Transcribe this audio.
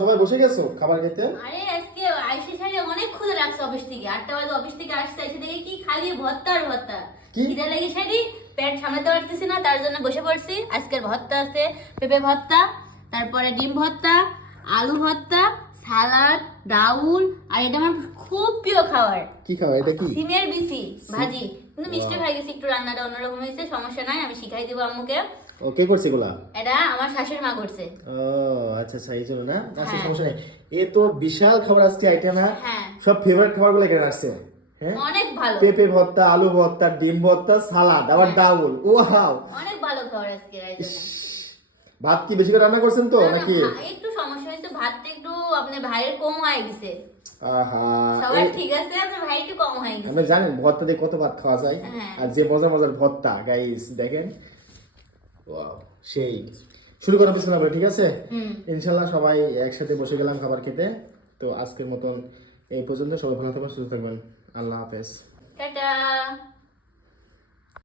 সবাই বসে গেছো খাবার খেতে? আরে আজকে আইসে ছাড়ে অনেক ক্ষুদা লাগছে অফিস থেকে। আটটা বাজে অফিস থেকে আসছে এসে দেখে কি খালি ভর্তা আর ভর্তা। কি? খিদে লেগে ছাড়ি পেট সামলাতে পারতেছি না তার জন্য বসে পড়ছি। আজকের ভর্তা আছে পেঁপে ভর্তা তারপরে ডিম ভর্তা আলু ভর্তা সালাদ ডাউল আর এটা আমার খুব প্রিয় খাবার। কি খাওয়া এটা কি? সিমের বিসি ভাজি। কিন্তু মিষ্টি হয়ে গেছে একটু রান্নাটা অন্যরকম হয়েছে সমস্যা নাই আমি শিখাই দিব আম্মুকে। ও কে করছে এগুলা? এটা আমার শাশুড়ি মা করছে। ও আচ্ছা আচ্ছা এই জন্য না? আচ্ছা হ্যাঁ। সমস্যা নেই। এ তো বিশাল খাবার আজকে আইটেম না হ্যাঁ। সব ফেভারিট খাবারগুলো এখানে আসছে। হ্যাঁ? অনেক ভালো। পেঁপে ভর্তা আলু ভর্তা ডিম ভর্তা সালাদ আবার হ্যাঁ। ডাউল। ও হাও অনেক ভালো খাবার আজকে ভাত কি বেশি করে রান্না করছেন তো নাকি? একটু সমস্যা হয়েছে ভাতটা একটু আপনার ভাইয়ের কম হয়ে গেছে। হয়ে আমরা জানেন ভর্তা দিয়ে কত ভাত খাওয়া যায়। হ্যাঁ। আর যে মজার মজার ভর্তা গাইস দেখেন। সেই। শুরু করা বিসমিল্লাহ বলে ঠিক আছে? ইনশাল্লাহ সবাই একসাথে বসে গেলাম খাবার খেতে। তো আজকের মতন এই পর্যন্ত সবাই ভালো থাকবেন সুস্থ থাকবেন। আল্লাহ হাফেজ। টাটা।